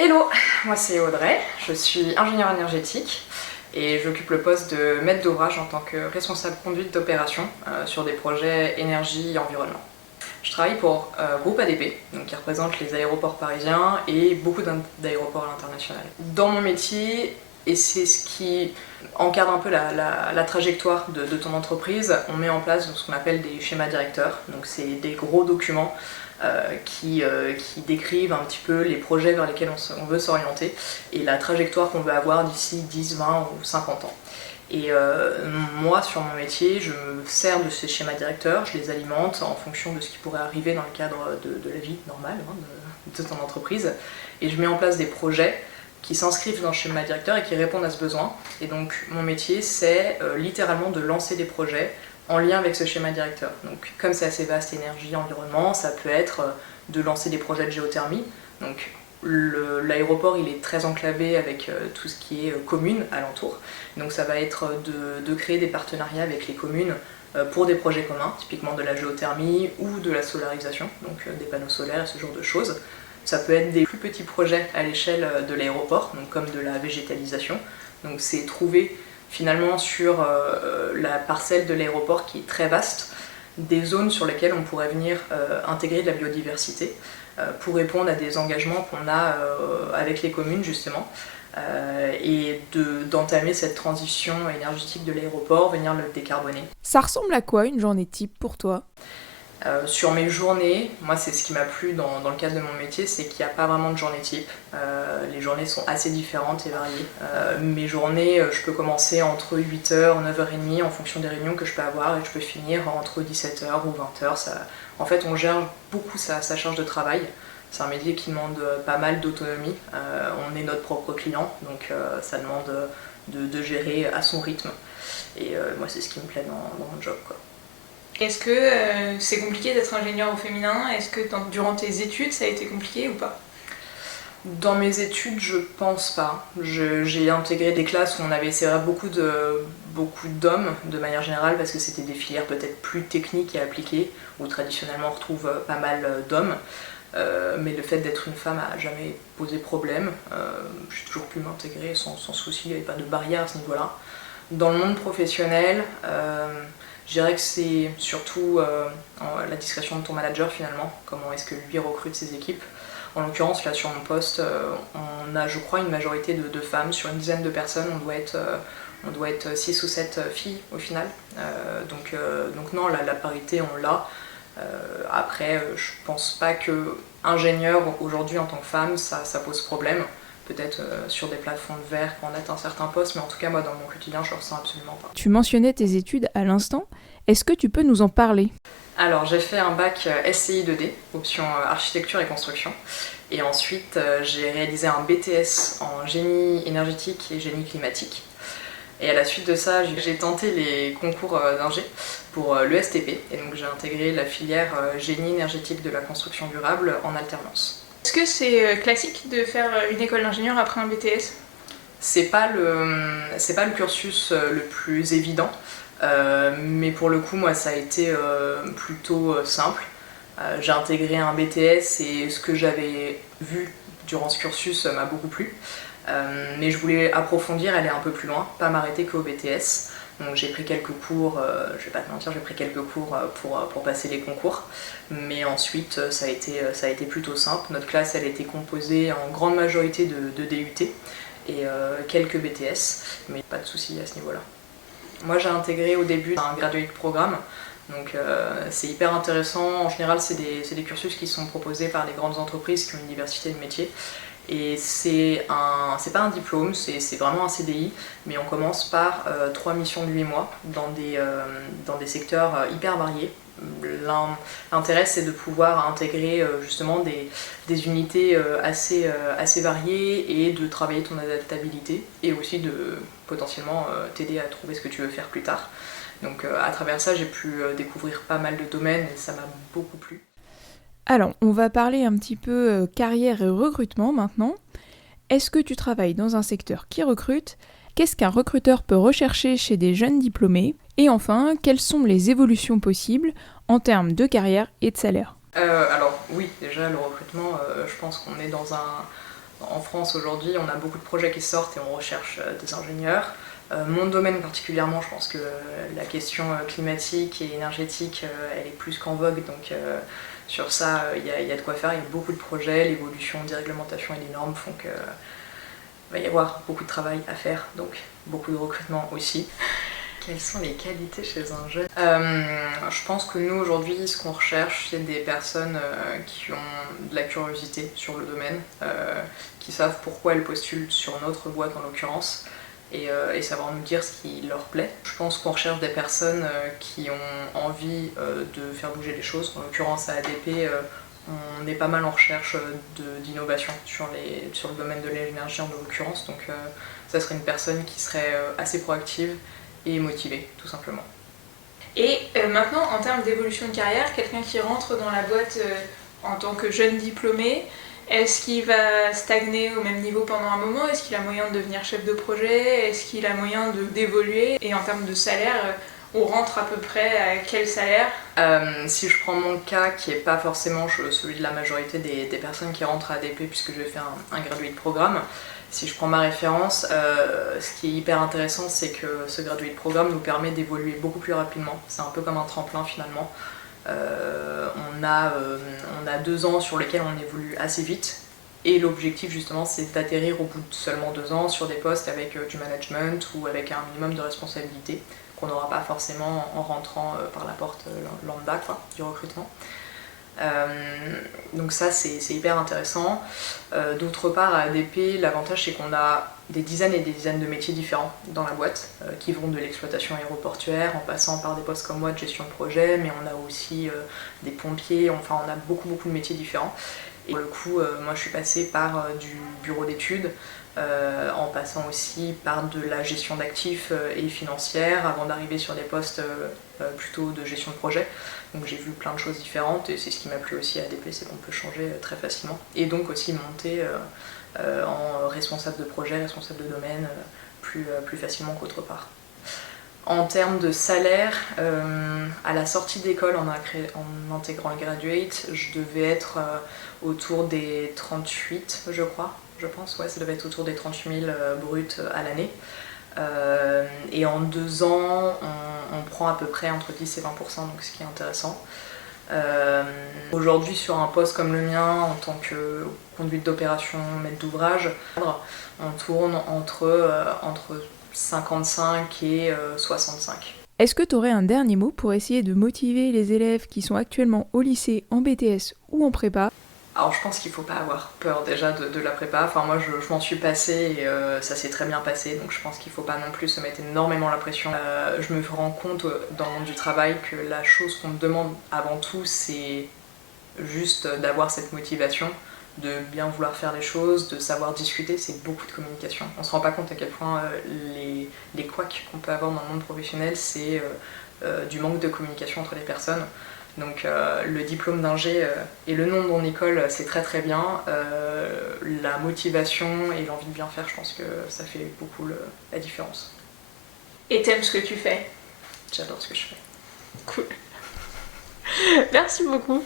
Hello, moi c'est Audrey, je suis ingénieure énergétique et j'occupe le poste de maître d'ouvrage en tant que responsable conduite d'opération sur des projets énergie et environnement. Je travaille pour Groupe ADP, donc qui représente les aéroports parisiens et beaucoup d'aéroports à l'international. Dans mon métier, et c'est ce qui encadre un peu la trajectoire de ton entreprise, on met en place ce qu'on appelle des schémas directeurs. Donc c'est des gros documents qui décrivent un petit peu les projets vers lesquels on veut s'orienter et la trajectoire qu'on veut avoir d'ici 10, 20 ou 50 ans. Et moi, sur mon métier, je me sers de ces schémas directeurs, je les alimente en fonction de ce qui pourrait arriver dans le cadre de la vie normale de ton entreprise. Et je mets en place des projets qui s'inscrivent dans le schéma directeur et qui répondent à ce besoin. Et donc mon métier, c'est littéralement de lancer des projets en lien avec ce schéma directeur. Donc comme c'est assez vaste, énergie, environnement, ça peut être de lancer des projets de géothermie. Donc l'aéroport il est très enclavé avec tout ce qui est commune alentour. Donc ça va être de créer des partenariats avec les communes pour des projets communs, typiquement de la géothermie ou de la solarisation, donc des panneaux solaires et ce genre de choses. Ça peut être des plus petits projets à l'échelle de l'aéroport, donc comme de la végétalisation. Donc c'est trouver finalement sur la parcelle de l'aéroport qui est très vaste, des zones sur lesquelles on pourrait venir intégrer de la biodiversité pour répondre à des engagements qu'on a avec les communes justement et d'entamer cette transition énergétique de l'aéroport, venir le décarboner. Ça ressemble à quoi une journée type pour toi ? Sur mes journées, moi c'est ce qui m'a plu dans le cadre de mon métier, c'est qu'il n'y a pas vraiment de journée type. Les journées sont assez différentes et variées. Mes journées, je peux commencer entre 8h, 9h30 en fonction des réunions que je peux avoir et je peux finir entre 17h ou 20h. En fait, on gère beaucoup sa charge de travail. C'est un métier qui demande pas mal d'autonomie. On est notre propre client, donc ça demande de gérer à son rythme. Et moi c'est ce qui me plaît dans mon job, quoi. Est-ce que c'est compliqué d'être ingénieur au féminin ? Est-ce que durant tes études, ça a été compliqué ou pas ? Dans mes études, je pense pas. J'ai intégré des classes où on avait beaucoup d'hommes de manière générale parce que c'était des filières peut-être plus techniques et appliquées où traditionnellement on retrouve pas mal d'hommes. Mais le fait d'être une femme n'a jamais posé problème. J'ai toujours pu m'intégrer sans souci, il n'y avait pas de barrière à ce niveau-là. Dans le monde professionnel, je dirais que c'est surtout la discrétion de ton manager finalement, comment est-ce que lui recrute ses équipes. En l'occurrence, là sur mon poste, on a je crois une majorité de femmes, sur une dizaine de personnes, on doit être 6 ou 7 filles au final. Donc non, la parité on l'a. Après, je pense pas que ingénieur aujourd'hui en tant que femme, ça pose problème. Peut-être sur des plafonds de verre quand on atteint un certain poste, mais en tout cas moi dans mon quotidien je le ressens absolument pas. Tu mentionnais tes études à l'instant, est-ce que tu peux nous en parler ? Alors j'ai fait un bac SCI 2D, option architecture et construction, et ensuite j'ai réalisé un BTS en génie énergétique et génie climatique. Et à la suite de ça, j'ai tenté les concours d'ingé pour l'ESTP, et donc j'ai intégré la filière génie énergétique de la construction durable en alternance. Est-ce que c'est classique de faire une école d'ingénieur après un BTS ? C'est pas le cursus le plus évident, mais pour le coup, moi, ça a été plutôt simple. J'ai intégré un BTS et ce que j'avais vu durant ce cursus m'a beaucoup plu. Mais je voulais approfondir, aller un peu plus loin, pas m'arrêter qu'au BTS. Donc j'ai pris quelques cours, je vais pas te mentir, j'ai pris quelques cours pour passer les concours. Mais ensuite, ça a été plutôt simple. Notre classe, elle était composée en grande majorité de DUT et quelques BTS, mais pas de soucis à ce niveau-là. Moi, j'ai intégré au début un graduate programme, donc c'est hyper intéressant. En général, c'est des cursus qui sont proposés par les grandes entreprises qui ont une diversité de métiers. Et c'est pas un diplôme, c'est vraiment un CDI, mais on commence par 3 missions de 8 mois dans des secteurs hyper variés. L'intérêt c'est de pouvoir intégrer justement des unités assez variées et de travailler ton adaptabilité et aussi de potentiellement t'aider à trouver ce que tu veux faire plus tard. Donc à travers ça j'ai pu découvrir pas mal de domaines et ça m'a beaucoup plu. Alors, on va parler un petit peu carrière et recrutement maintenant. Est-ce que tu travailles dans un secteur qui recrute ? Qu'est-ce qu'un recruteur peut rechercher chez des jeunes diplômés ? Et enfin, quelles sont les évolutions possibles en termes de carrière et de salaire ? Alors oui, déjà le recrutement, je pense qu'on est En France aujourd'hui, on a beaucoup de projets qui sortent et on recherche des ingénieurs. Mon domaine particulièrement, je pense que la question climatique et énergétique, elle est plus qu'en vogue, donc sur ça, il y a de quoi faire, il y a beaucoup de projets, l'évolution des réglementations et des normes font que va y avoir beaucoup de travail à faire, donc beaucoup de recrutement aussi. Quelles sont les qualités chez un jeune ? Je pense que nous aujourd'hui, ce qu'on recherche, c'est des personnes qui ont de la curiosité sur le domaine, qui savent pourquoi elles postulent sur notre boîte en l'occurrence, et savoir nous dire ce qui leur plaît. Je pense qu'on recherche des personnes qui ont envie de faire bouger les choses. En l'occurrence à ADP, on est pas mal en recherche d'innovation sur le domaine de l'énergie en l'occurrence, donc ça serait une personne qui serait assez proactive et motivée, tout simplement. Et maintenant, en termes d'évolution de carrière, quelqu'un qui rentre dans la boîte en tant que jeune diplômé, est-ce qu'il va stagner au même niveau pendant un moment ? Est-ce qu'il a moyen de devenir chef de projet ? Est-ce qu'il a moyen d'évoluer ? Et en termes de salaire, on rentre à peu près à quel salaire ? Si je prends mon cas, qui n'est pas forcément celui de la majorité des personnes qui rentrent à ADP, puisque j'ai fait un graduate programme, si je prends ma référence, ce qui est hyper intéressant, c'est que ce graduate programme nous permet d'évoluer beaucoup plus rapidement. C'est un peu comme un tremplin finalement. On a 2 ans sur lesquels on évolue assez vite. Et l'objectif justement, c'est d'atterrir au bout de seulement 2 ans sur des postes avec du management ou avec un minimum de responsabilité qu'on n'aura pas forcément en rentrant par la porte lambda du recrutement. Donc ça c'est hyper intéressant. D'autre part à ADP, l'avantage c'est qu'on a des dizaines et des dizaines de métiers différents dans la boîte qui vont de l'exploitation aéroportuaire en passant par des postes comme moi de gestion de projet, mais on a aussi des pompiers, enfin on a beaucoup de métiers différents. Et pour le coup, moi je suis passée par du bureau d'études, en passant aussi par de la gestion d'actifs et financière, avant d'arriver sur des postes plutôt de gestion de projet. Donc j'ai vu plein de choses différentes et c'est ce qui m'a plu aussi à ADP, c'est qu'on peut changer très facilement. Et donc aussi monter en responsable de projet, responsable de domaine, plus facilement qu'autre part. En termes de salaire, à la sortie d'école en intégrant le graduate, je devais être autour des 38, je pense, ouais, ça devait être autour des 38 000 bruts à l'année. Et en 2 ans, on prend à peu près entre 10 et 20%, donc ce qui est intéressant. Aujourd'hui, sur un poste comme le mien, en tant que conduite d'opération, maître d'ouvrage, on tourne entre 55 et 65. Est-ce que tu aurais un dernier mot pour essayer de motiver les élèves qui sont actuellement au lycée, en BTS ou en prépa ? Alors je pense qu'il ne faut pas avoir peur déjà de la prépa. Enfin moi je m'en suis passée et ça s'est très bien passé, donc je pense qu'il ne faut pas non plus se mettre énormément la pression. Je me rends compte dans le monde du travail que la chose qu'on me demande avant tout, c'est juste d'avoir cette motivation, de bien vouloir faire les choses, de savoir discuter, c'est beaucoup de communication. On ne se rend pas compte à quel point les couacs qu'on peut avoir dans le monde professionnel, c'est du manque de communication entre les personnes. Donc le diplôme d'ingé et le nom de mon école, c'est très bien. La motivation et l'envie de bien faire, je pense que ça fait beaucoup la différence. Et t'aimes ce que tu fais ? J'adore ce que je fais. Cool. Merci beaucoup.